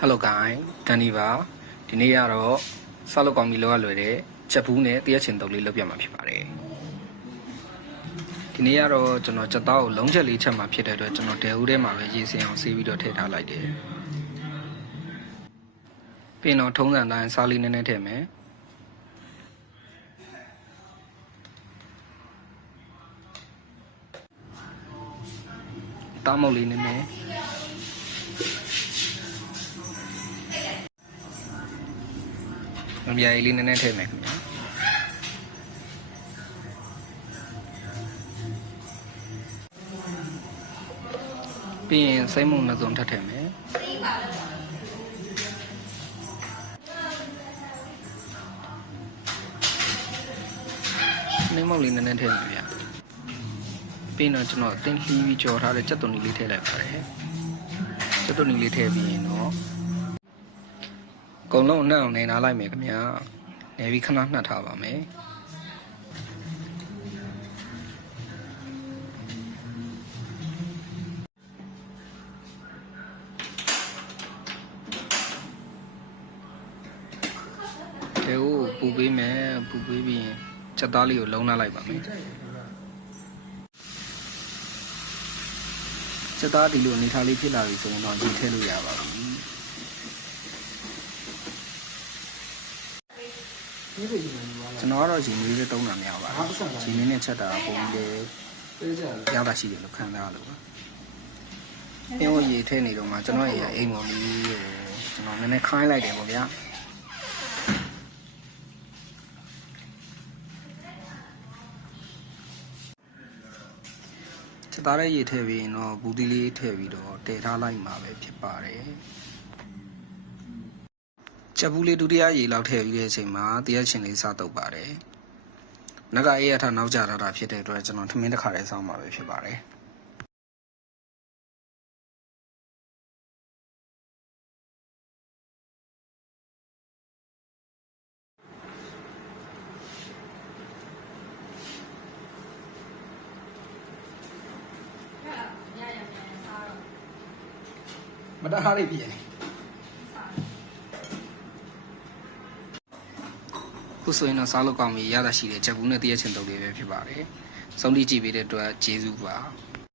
Hello guys ဒန်နီပါဒီနေ့ကတော့ဆောက်လုပ်ကောင်းပြီလောကလွယ်တဲ့ချက်ဘူးနဲ့တရက်ချင်တုပ်လေးလုပ်ပြမှာဖြစ်ပါတယ်ဒီနေ့ကတော့ကျွန်တော်ချက်သားကိုလုံးချက်လေးချက်မှာဖြစ်တဲ့အတွက်ကျွန်တော်ဒဲဦးထဲမှာပဲရေစင်အောင်ဆေးပြီးတော့ထည့်ထားလိုက်တယ်ပြီးတော့ထုံးစံတိုင်းစားလေးနည်းနည်းထည့်မယ်တားမုတ်လေးနည်းနည်းအမြဲလေးနည်းနည်းထည့်မယ်ခင်ဗျာပြီးရင်စိမ့်မုံနှစ်စုံထပ်ထည့်မယ်နှိမ့်မုံလေးနည်းနည်းထည့်မယ်ဗျာပြီးတော့ကျွန်တော်အတင်းလှီးပြီးကြော်ထားတဲ့ကြက်သွန်နီလေးထည့်လိုက်ပါတယ်ကြက်သွန်နီလေးထည့်ပြီးရင်တော့အကုန်လုံးအနှံ့အောင်နေနားလိုက်မယ်ခင်ဗျာနေပြီးခဏနှက်ထားပါမယ်ဒီကိုပူပေးမယ်ပူပေးပြီးရင်ချက်သားလေးကိုလုံးနှက်လိုက်ပါမယ်ချက်သားဒီလိုအနေထားလေးဖြစ်လာပြီဆိုရင်တော့ဒီထည့်လို့ရပါပြီကျွန်တော်ကတော့ဂျီမီလေးတုံးတာများပါတယ်ဂျီမီနဲ့ချက်တာပုံပြီးရတာရှိတယ်လို့ခံစားလို့ပါအင်းဝရေထည့်နေတော့မှကျွန်တော်ရေအိမ်ပေါ်လေးကျွန်တော်နည်းနည်းခိုင်းလိုက်တယ်ပေါ့ဗျာချက်သားရဲ့ရေထည့်ပြီးရင်တော့ဘူးတီလေးထည့်ပြီးတော့တည်ထားလိုက်မှာပဲဖြစ်ပါတယ်ချက်ဘူးလေးဒုတိယရေလောက်ထည့်ပြီးတဲ့အချိန်မှာတရက်ချင်းလေးစတုပ်ပါတယ်။နဂအေးရထနောက်ကျထားတာဖြစ်တဲ့အတွက်ကျွန်တော်ထမင်းတစ်ခါလေးစောင်းမှာပဲဖြစ်ပါတယ်။မတဟားလေးပြင်ခုဆိုရင်တော့စားလို့ကောင်းပြီရတာရှိတယ်ချက်ဘူးနဲ့တရက်ချင်းတုပ်လေးပဲဖြစ်ပါတယ်။ဆုံးဖြတ်ကြည့်ပေးတဲ့အတွက်ကျေးဇူးပါ။